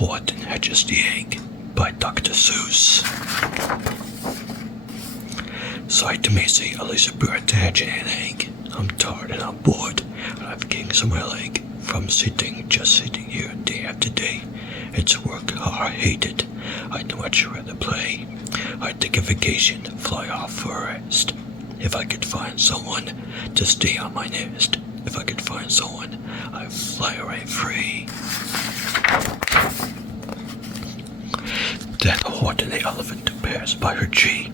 Horton hatches the egg by Dr. Seuss. Sorry to me, say Elisa Bird hatching an egg. I'm tired and I'm bored, and I've gained some my leg from just sitting here day after day. It's work I hate it. I'd much rather play. I'd take a vacation, fly off for a rest. If I could find someone to stay on my nest. If I could find someone, I'd fly right free. Then Horton the elephant passed by her tree.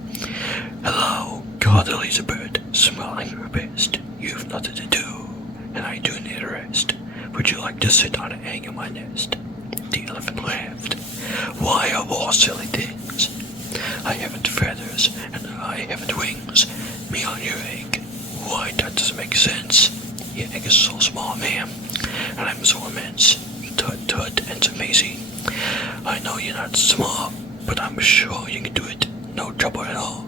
Hello, God, Elizabeth, smiling her best. You've nothing to do, and I do need a rest. Would you like to sit on an egg in my nest? The elephant laughed. Why of all silly things? I haven't feathers, and I haven't wings. Me on your egg? Why, that doesn't make sense. Your egg is so small, ma'am, and I'm so immense. Tut tut, and so amazing. I know you're not small, but I'm sure you can do it. No trouble at all.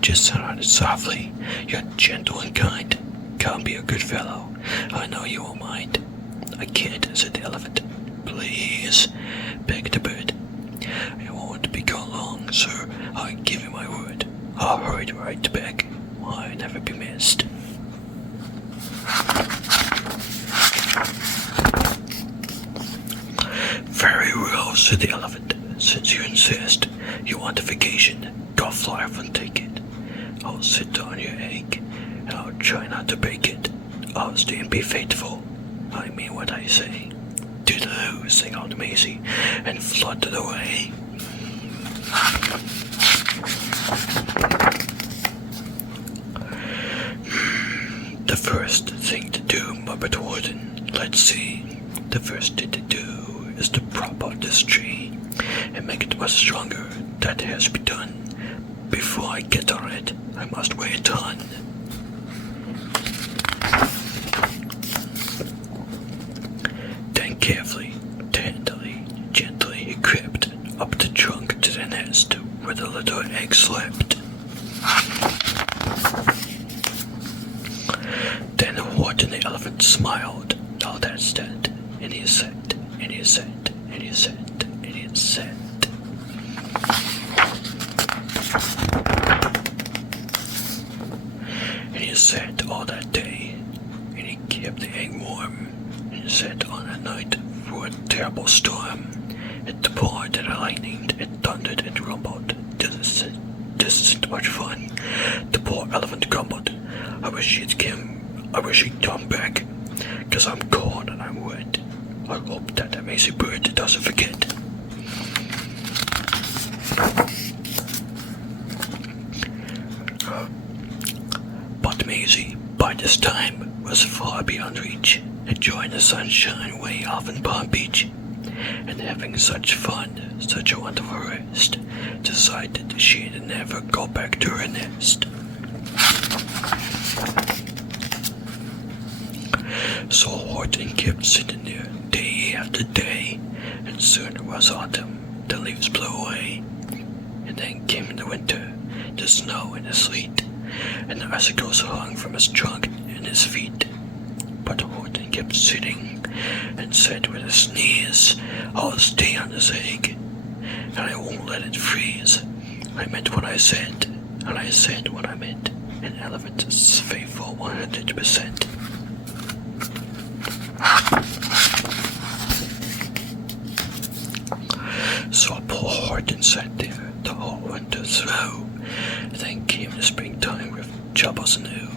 Just sit on it softly. You're gentle and kind. Come be a good fellow. I know you won't mind. I can't, said the elephant. Please, begged the bird. I won't be gone long, sir. I give you my word. I'll hurry right back. I'll never be missed. Very well, said the elephant. Since you insist, you want a vacation, go fly off and take it. I'll sit on your egg, and I'll try not to break it. I'll stay and be faithful. I mean what I say. Toodaloo, sang out Maisie, and fluttered away. The first thing to do, Muppet Horton, let's see. The first thing to do is to prop out this tree and make it much stronger. That has to be done. Before I get on it, I must weigh a ton. Then carefully, tenderly, gently he crept up the trunk to the nest where the little egg slept. Then Horton the elephant smiled. Now that's that. And he said, and he said, and he said, and he said. And he sat all that day, and he kept the egg warm, and he sat on a night for a terrible storm. It poured and it lightninged, it thundered and rumbled. This isn't much fun. The poor elephant grumbled. I wish he'd come back, 'cause I'm cold and I'm wet. I hope that amazing bird doesn't forget. But Maisie, by this time, was far beyond reach, enjoying the sunshine way off in Palm Beach, and having such fun, such a wonderful rest, decided she'd never go back to her nest. So Horton kept sitting there day after day, and soon it was autumn, the leaves blew away, and then came the winter, the snow and the sleet, and the icicles hung from his trunk and his feet. But Horton kept sitting, and said with a sneeze, I'll stay on this egg, and I won't let it freeze. I meant what I said, and I said what I meant, an elephant is faithful 100%. So poor Horton sat there the whole winter through. Then came the springtime with troubles new.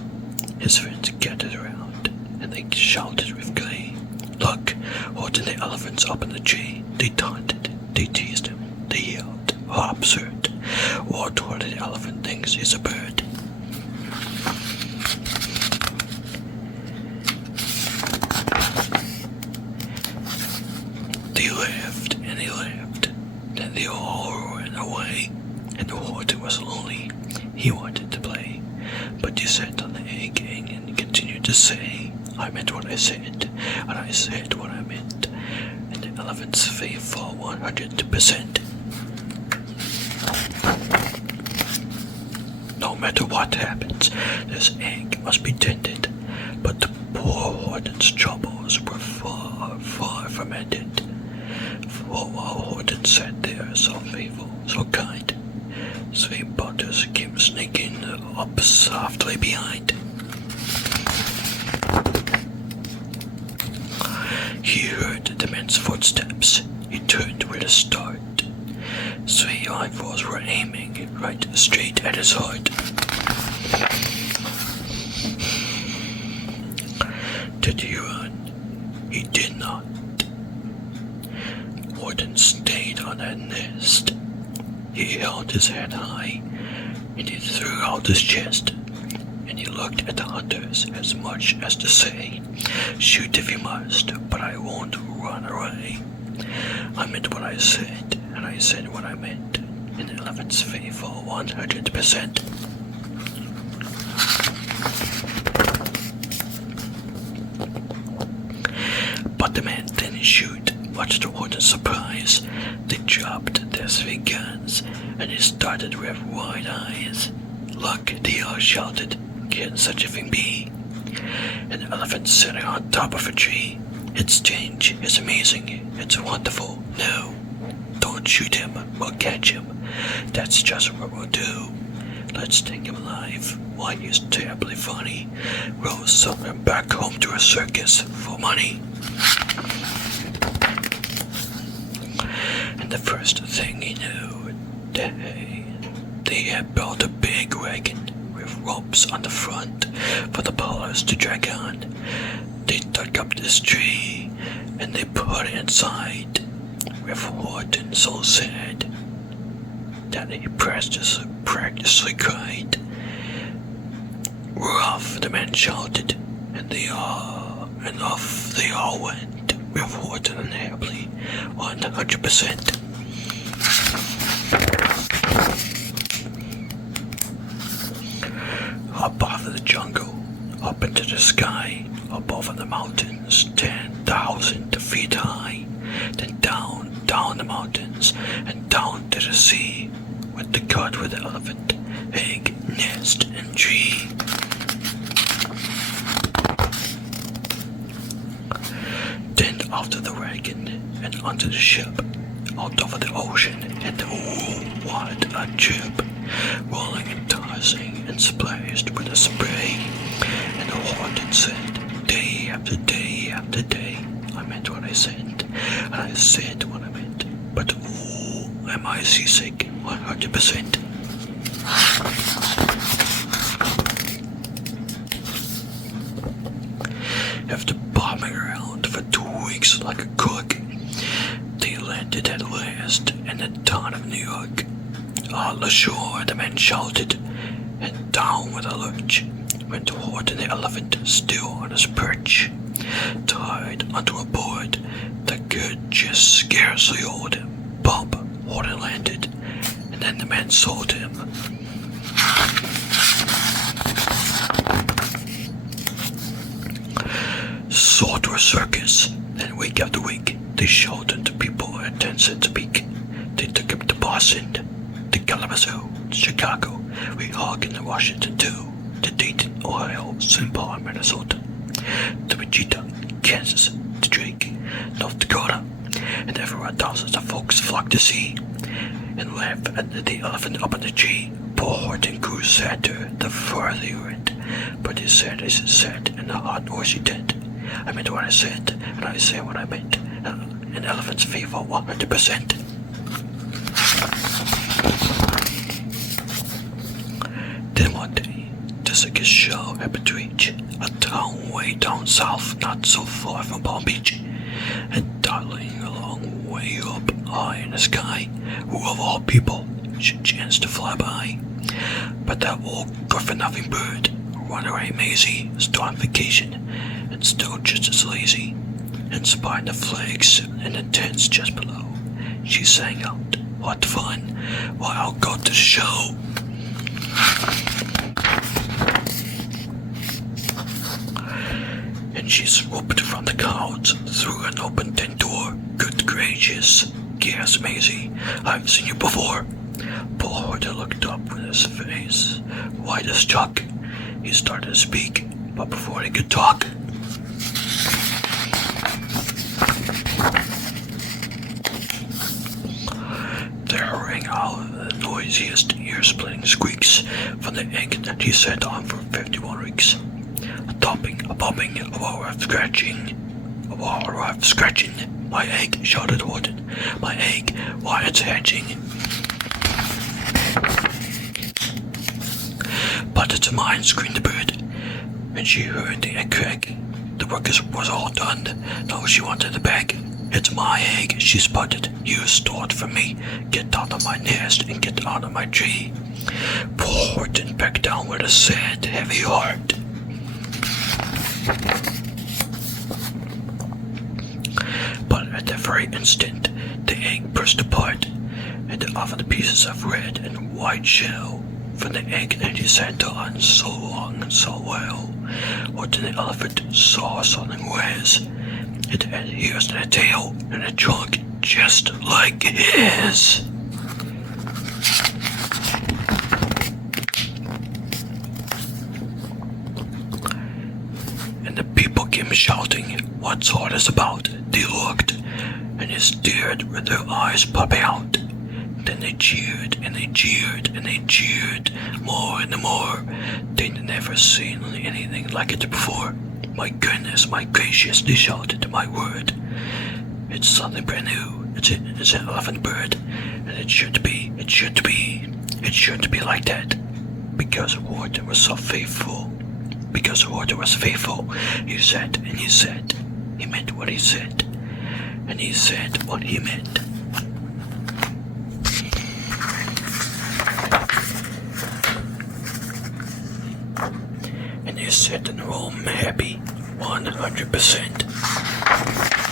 His friends gathered around, and they shouted with glee. Look, Horton the elephant's up in the tree. They taunted, they teased him, they yelled. How absurd. What Horton the elephant thinks he's a bird. They laughed and they laughed. Then they all ran away, and Horton was lonely. He wanted to play, but he sat on the egg and continued to say, I meant what I said, and I said what I meant, and the elephant's faithful 100%. No matter what happens, this egg must be tended, but the poor Horton's troubles were far, far from ended. For while Horton sat there so faithful, so kind, Sweet Butters came sneaking up softly behind. He heard the man's footsteps. He turned with a start. Three rifles were aiming right straight at his heart. Did he run? He did not. Horton stayed on that nest. He held his head high, and he threw out his chest, and he looked at the hunters as much as to say, "Shoot if you must, but I won't run away." I meant what I said, and I said what I meant. An elephant's faithful 100%. But the man didn't shoot. Much to Horton's surprise, they dropped their three guns, and they started with wide eyes. "Look," they all shouted. "Can such a thing be? An elephant sitting on top of a tree. It's strange, it's amazing, it's wonderful. No, don't shoot him, we'll catch him. That's just what we'll do. Let's take him alive. Why, he's terribly funny. We'll sell him back home to a circus for money." And the first thing he knew, they had built a big wagon with ropes on the front for the pullers to drag on. They dug up this tree and they put it inside, with Horton so sad that he practically cried. "We're off," the man shouted, and off they all went, with Horton and Happily 100%. Up out of the jungle, up into the sky, up over the mountains, 10,000 feet high, then down the mountains, and down to the sea, with the cut with the elephant, egg, nest, and tree. Then after the wagon, and onto the ship, out over the ocean, and oh, what a trip! Rolling and tossing and splashed with a spray. And Horton said, day after day after day, I meant what I said, and I said what I meant. But oh, am I seasick 100%. After bombing around for 2 weeks like a cook, they landed at last in the town of New York. On the shore, the man shouted, and down with a lurch went Horton the elephant, still on his perch, tied onto a board that could just scarcely hold him. Bump, Horton landed, and then the man sold him. Sold to a circus, then week after week, they showed him to people at 10 cents a week. They took him to Boston, to Kalamazoo, to Chicago, Weehawken and Washington too, to Dayton, Ohio, St. Paul, Minnesota, to Wichita, Kansas, to Drake, North Dakota, and everywhere thousands of folks flocked to see and laugh at the elephant up in the tree. Poor Horton grew sadder the farther he went, but his sad as it sat in the hot noisy tent. I meant what I said, and I said what I meant. An elephant's favor 100%. Then one day, the circus show happened to reach a town way down south, not so far from Palm Beach, and darting along way up high in the sky, who of all people should chance to fly by? But that old good-for-nothing bird, Runaway Maisie, still on vacation, and still just as lazy, and spying the flags and the tents just below. She sang out, "What fun! Well, I'll go to the show." And she swooped from the clouds through an open tent door. "Good gracious," gasped Maisie, "I've seen you before." Poor Horton looked up with his face white as chalk. He started to speak, but before he could talk, out the noisiest ear-splitting squeaks from the egg that he sat on for 51 weeks. A thumping, a bumping, a roar of scratching. A roar of scratching. My egg, shouted Horton. My egg, why it's hatching. But it's mine, screamed the bird. When she heard the egg crack, the work was all done. Now she wanted the bag. It's my egg, she sputtered. You stole it from me. Get out of my nest and get out of my tree. Poor Horton backed down with a sad, heavy heart. But at that very instant, the egg burst apart, and off the pieces of red and white shell from the egg that he sat on so long and so well. Horton the elephant saw something was. It had ears and a tail and a trunk just like his. And the people came shouting, what's all this about? They looked, and they stared with their eyes popping out. Then they cheered, and they cheered, and they cheered, more and more. They'd never seen anything like it before. My goodness, my gracious, they shouted, my word. It's something brand new. It's an elephant bird, and it should be like that. Because Horton was so faithful. Because Horton was faithful, he said, and he said. He meant what he said, and he said what he meant. And they said in Rome happy 100%.